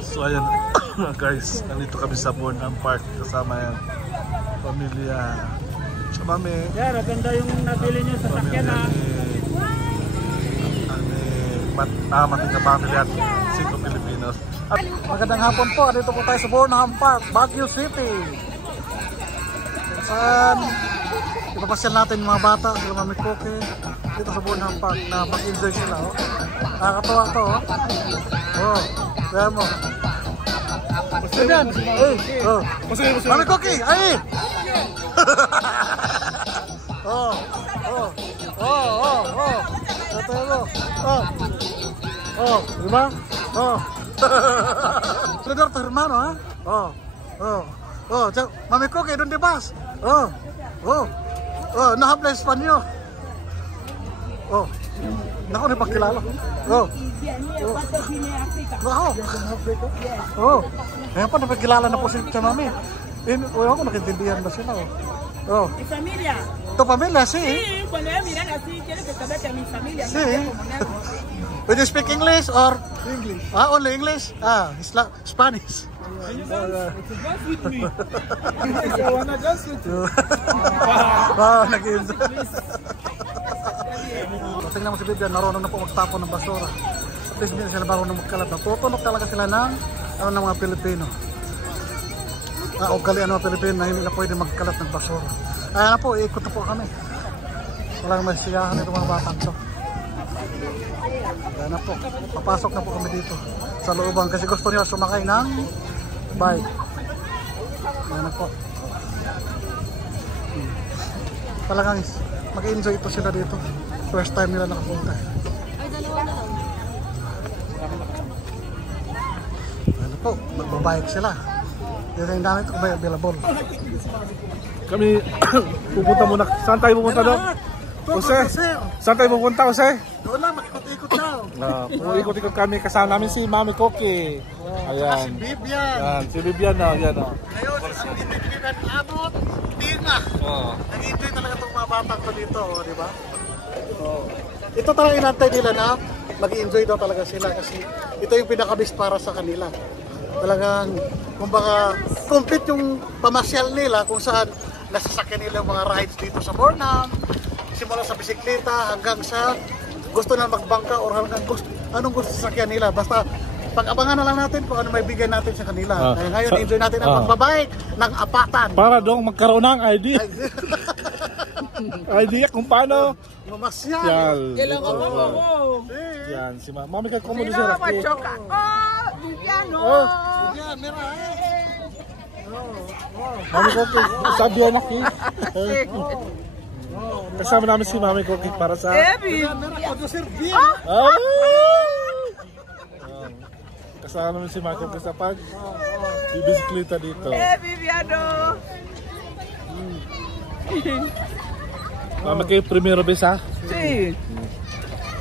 So ayan guys, nandito kami sa Burnham Park kasama yan pamilya sa mami. Yeah, maganda yung nabili niyo sa sakyan ha. Mating na pamilya at 5 Pilipinos. At magandang hapon po, dito po tayo sa Burnham Park, Baguio City. Saan ipapasyal natin yung mga bata, sila Mami Koki dito sa Burnham Park na mag-enjoy sila. Oh. Nakakatawa to. Oh, kaya mo. Yan. Oh. Mami Koki, ay! Oh, oh, oh, oh, oh. Ito mo. Oh. Oh, di ba? Oh. Roberto hermano, ha? Oh. Oh. Oh, Mami Koki, doon di bas? Oh. Oh. Oh, nahabla Espanyo. Oh. Naku, hindi pagkilala. Oh. Oh. Naku. Oh. Ngayon pa, napagkilala na po si Mami. Ako nakintindihan na sila. Oh. ¿Mi familia? ¿Tu familia? Sí. Sí, cuando ellos miran así, quieren que sabes que mi familia. Sí. Do you speak English or English? Ah, only English? Ah, Spanish. Dance with me. I wanna dance with you. Wow, nag-enjoy. Tingnan mo si Bibian, narunong na po magtapon ng basura. At least hindi sila marunong magkalat. Natutunok talaga sila ng mga Pilipino. Ugalian ng mga Pilipino na hindi na pwede magkalat ng basura. Ayan na po, iikot na po kami. Walang masiyahan itong mga batang to. Ayan na po, papasok na po kami dito sa looban kasi gusto niya sumakay ng bike. Ayan na po. Talagang mag-enjoy ito sila dito. First time nila nakapunta. Ayan na po, magbabike sila. Dito yung dami ito available. Kami pupunta muna. Saan tayo pupunta doon? Jose? Saan tayo pupunta, Jose? Doon lang, makikot-ikot daw. Ikot-ikot kami. Kasama namin si Mami Koki. Ayan. Si Bibian. Ayan, si Bibian na. Ayan o. Ngayon, hindi Bibian abot. Hindi na. Nag-enjoy talaga itong mga batang ko dito, di ba? Ito talaga inantay nila na mag-enjoy daw talaga sila kasi ito yung pinaka-best para sa kanila. Talagang, kumbaga, complete yung pamasyal nila kung saan nasasakyan nila yung mga rides dito sa Burnham. Simula sa bisikleta hanggang sa gusto na magbangka or hanggang anong gusto sasakyan nila. Basta pag-abangan na lang natin kung ano may bigay natin sa kanila. Kaya ngayon, enjoy natin ang pagbabike ng apatan. Para doon magkaroon ng idea. Idea kung paano mamasyal. Kailangan mo. Yan, si Mami Koki. Sino machoka? Oh, Viviano. Yan, mira. Mami Koki, sabi yan ako. Kasama namin si Mami Koki para sa... Kasama namin si Mami Koki sa pag-bisikleta dito. Viviano. Mami Koki, primero vez, ha? Sí.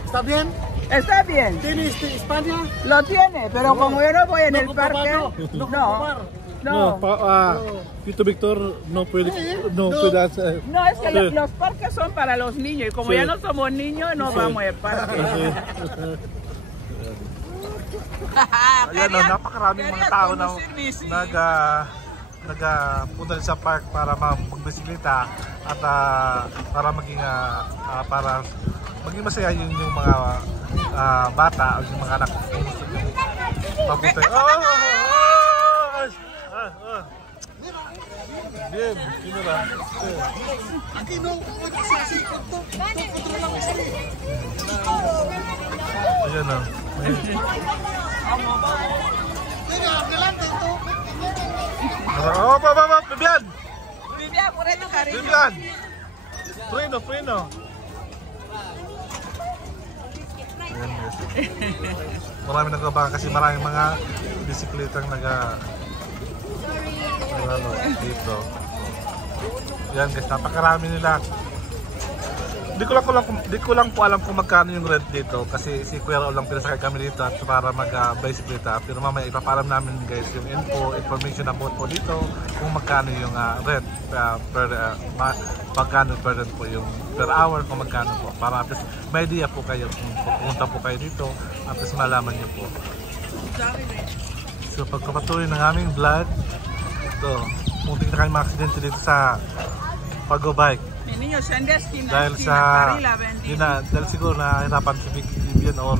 ¿Está bien? Está bien. ¿Tiene España? Lo tiene, pero como yo no voy en el parque, no. Tito Víctor no puede hacer. No, es que los parques son para los niños y como ya no somos niños, no vamos al parque. Ayan, napakaraming mga tao na nagpunta sa park para magbisikleta at para maging masaya yung mga bata o yung mga anak papunta. Bien, sino ba? Aquí no puede ser así. Controlamos así. Ayan na. Mira, adelante ito. Bibian! Vivian, por eso cariño. Bibian! Freno. Ayan guys. Marami nagkabaka kasi maraming mga bisikletang dito. Yan guys, napakarami nila. Di ko lang po alam kung magkano yung rent dito kasi si Kuya Raul lang pinasakay kami dito at para mag-bisikleta. Pero mamaya ipapalam namin guys yung information about po dito kung magkano yung rent magkano per rent po yung per hour kung magkano po para at least may idea po kayo kung pupunta po kayo dito at least malaman nyo po. So pagpapatuloy ng aming vlog, ito, muntik na kayong ma-aksidente dito sa pag-bike. Dahil sa, yun na, dahil siguro na hirapan si Vivian or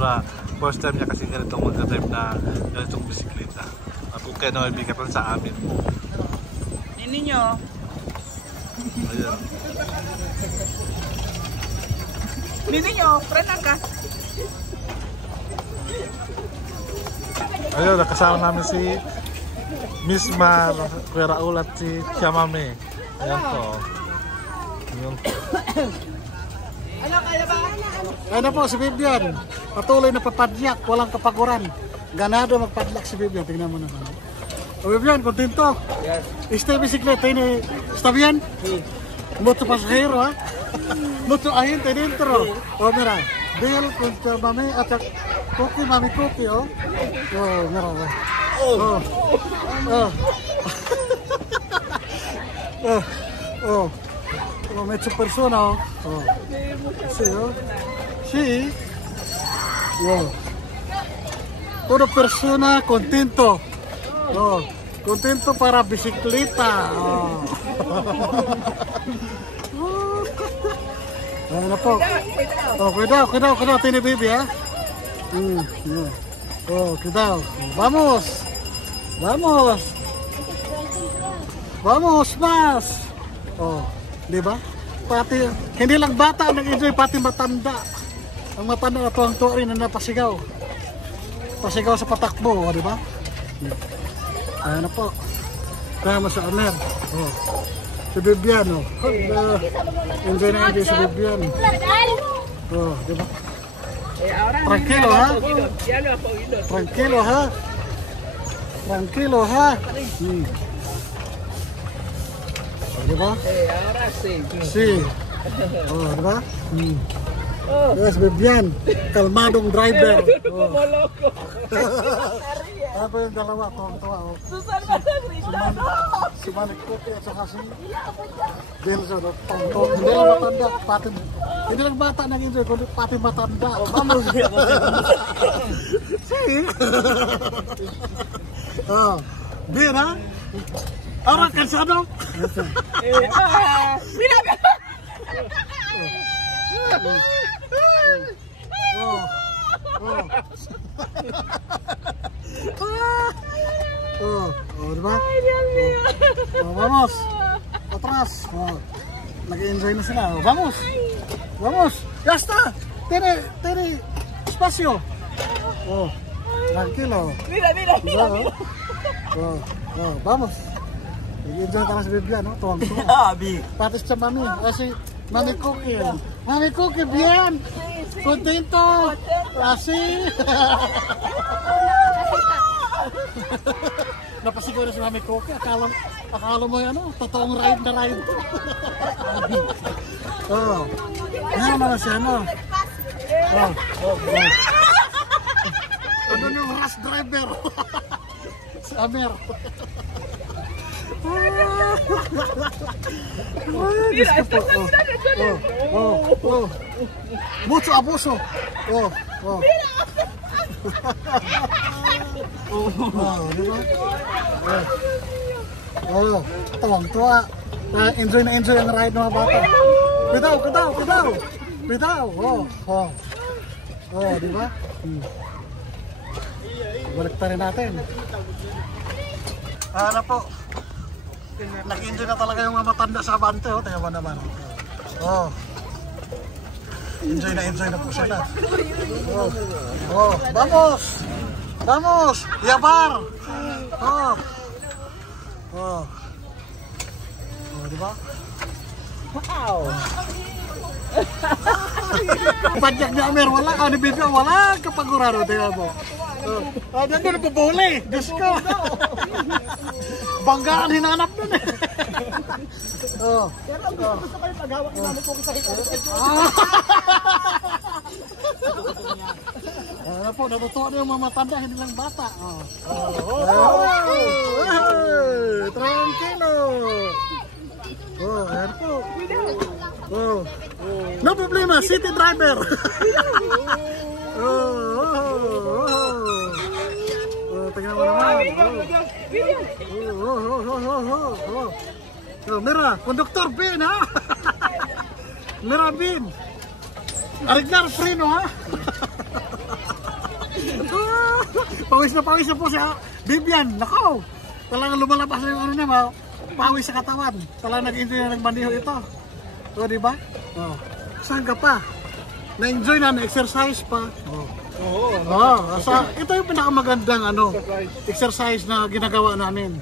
first time niya kasi ganitong mag-drive na ganitong bisikleta. At kung kaya naman bigat lang sa amin. Ninyo. Ayan. Ninyo, frenan ka. Ayun, nakasama namin si Miss Mar, Kuya Raul at si Tia Mami. Ayan po. Ayan po. Ano po si Vivian? Patuloy na papadyak, walang kapaguran. Ganado magpadlak si Vivian, tingnan mo naman. O Vivian, kontento? Yes. Esta bicicleta ini, está bien? Sí. Mucho pasajero, ha? Mucho agente dentro. O mira, Bill con mami at Cookie, mami Cookie, oh. Oh, mira, oh. Oh. Oh. Oh. Oh, mezzo persona, oh. Oh. Sí, oh. Sí. Wow. Todo persona contento. Oh. Contento para bicicleta. Oh. Ano po? Oh, cuidado, tiene baby, ha? Yeah. Oh, cuidado. Vamos. Vamos, mas. Oh, di ba? Pati, hindi lang bata ang nag-enjoy, pati matanda. Ang matanda na tuwang-tuwa rin na napasigaw. Pasigaw sa patakbo, di ba? Ayan na po. Tama sa Amer. Oh. Si Vivian, oh. Enjoy na enjoy si Vivian. Oh, di ba? Tranquilo, ha? Tranquilo, ha? Tranquilo, ha? Oh, di ba? Ahora sí. Si. Oh, di ba? Yes, Vivian. Kalmadong driver. Oh. Apa yung dalawa? Tuwang-tuwa, oh. Susan Masagrita, no! Si Manik Cookie at saka si Delson, tong-tong. Hindi lang matanda, hindi lang bata nag-enjoy, kundi pati matanda. Vamos! Si! Oh, bien, ha? Ahora, cansado? Mira, Oh, oh. Oh, di ba? Oh, vamos. Atras. Oh. Nag-enjoy na sila. Oh, vamos. Ya está. Tiene espacio. Oh, tranquilo. mira. Oh, vamos. Nag-enjoy ka na si Vivian, no? Tuwang-tuwa. Pati sa mami. Kasi Mami Cookie. Mami Cookie, bien. Contento. Así. Napasigaw na si Mami Cookie. Akala mo yan, totoong ride na ride. Oh. Ano naman siya, no? Oh. Ano yung rush driver? Si Amer. Mira, está Oh. Mucho abuso. Oh. Di ba? Oh, tuwang-tuwa. Enjoy na enjoy ang ride ng mga bata. Bitaw. Oh, di ba? Balik pa rin natin. Ano po? Nag-enjoy na talaga yung mga matanda sa Abante, oh. Tingnan mo naman. Oh. Enjoy na po sila. Oh. Vamos! Yabar! Oh, di ba? Wow! Padyak ni Amer, wala. Ni Vivian, wala kapagurado. Tingnan mo. Diyan na pabuli. Diyos ko. Banggaan hinanap nun eh. Pero gusto ko yung paghawak ni Mami Cookie sa hikari. Ano po, natutuwa na yung mga matanda, hindi lang bata. Tranquilo. Ayan po. No problema, city driver. Tingnan Tingnan mo naman. Mira, Conductor Bin ha. Mira Bin. Arignar Freno ha. Pawis na po siya. Bibian, nakaw. Talagang lumalabas na yung ano niya, pawis sa katawan. Talagang nag-enjoy na nagmaniho ito. O, diba? Oh. Saan ka pa? Na-enjoy na, na-exercise pa. Ito yung pinakamagandang exercise na ginagawa namin.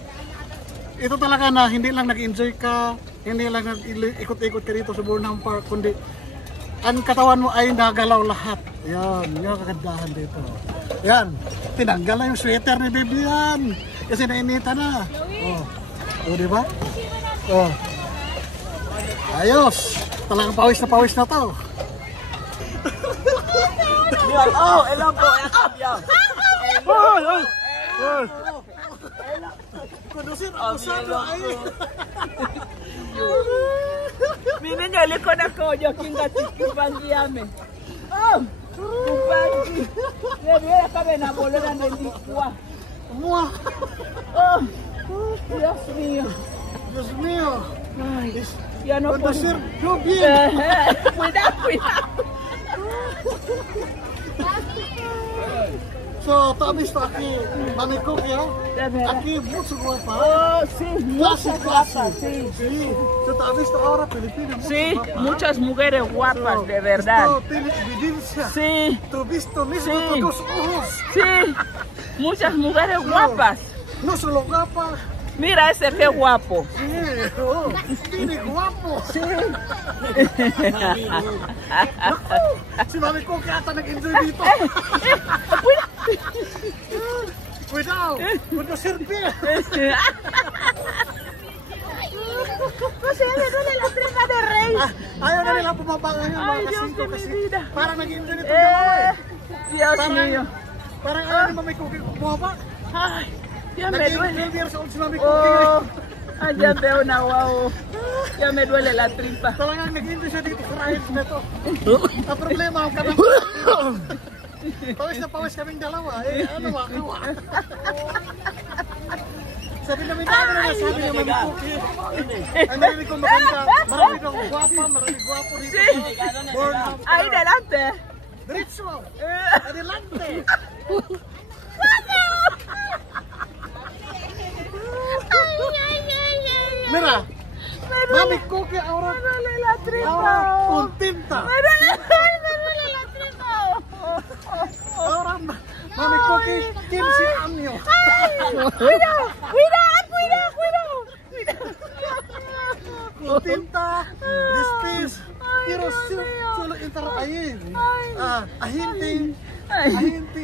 Ito talaga na hindi lang nag-enjoy ka, hindi lang ikot-ikot ka dito sa Burnham Park, kundi ang katawan mo ay nagalaw lahat. Yan, yung kagandahan dito. Yan, tinanggal na yung sweater ni Bibian kasi nainita na. Diba? Ayos, talagang pawis na to. Elan po, yan. Conducir acusado ahí. Mi niño, le conozco yo, quien gatikupangiame. Oh, kupangi. Le viene a caber la bolera en el licua. Oh, Dios mío. Dios mío. Ay, ya no puedo. Conducir, no bien. Cuidado. So, ¿tú has visto aquí Mami Cookie, Aquí mucho guapa. Oh, sí, muchas guapas, sí. Sí. ¿Tú has visto ahora Filipinas? Sí, muchas mujeres guapas, de verdad. Esto tiene evidencia. Sí. ¿Tú has visto mismo con tus ojos? Sí, muchas mujeres guapas. No solo guapas. Mira ese que guapo. Sí, tiene guapo. Sí. Si Mami Cookie ata nag-enjoy dito. Cuidado, Conducir bien. Kasi me duele la tripa de rey. Ayaw na nila bumaba ngayon Ay, mga Dios kasingko de mi kasi vida. parang nag-enjoy nito dalawa Dios mío. Parang ayaw ni Mami Cookie bumaba. Ay, ya me duele. 12 years old si Mami Cookie. Oh, ya veo una guau. Ya me duele la tripa. Talagang nag-enjoy siya dito sa rides na to. Ang problema ang kaming pawis na pawis kaming dalawa. Ano makawa? Sabi namin namin na sabi niya Mami Cookie. Ang narinig kong maganda. Marami kang guwapa, marami guwapo dito. Ahí delante. Diretso! Adelante! Mira, Mami Cookie ahora Me duele la tripa. ahora contenta. Me duele la tripa. Ahora Mami Cookie 15 años. Cuidado. Contenta, después quiero solo entrar ahí. Agente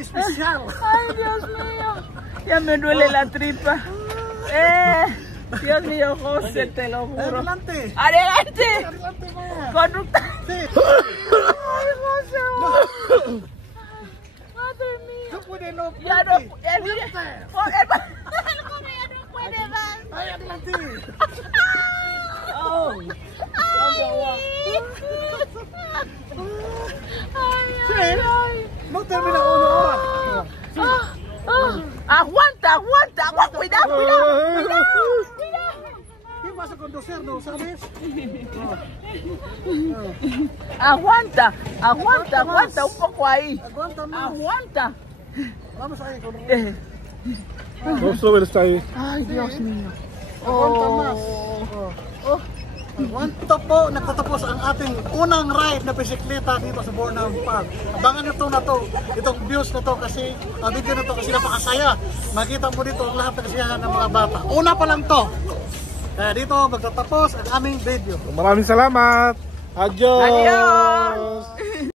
especial. Ay, Dios mío. Ya me duele la tripa. Dios mío, José, te lo juro. Adelante. Adelante. Adelante, vaya. Conducta. Sí. Ay, José. Madre mía. No puede, no puede. Ya no. Puede más. Ay, adelante. No termina una hora. Aguanta. Cuidado. ¿Quién vas a conducir, no sabes? Aguanta un poco ahí. Aguanta más. Aguanta. Vamos ahí con Vamos a ver esta ahí. Ay, Dios mío. Aguanta más. Aguanta po, nagtatapos ang ating unang ride na bisikleta dito sa Burnham Park. Abangan itong views na to kasi, video na to kasi napakasaya. Makita mo dito ang lahat ng kasiyahan ng mga bata. Una pa lang to. Kaya dito magtatapos ang aming video. Maraming salamat. Adios. Adios.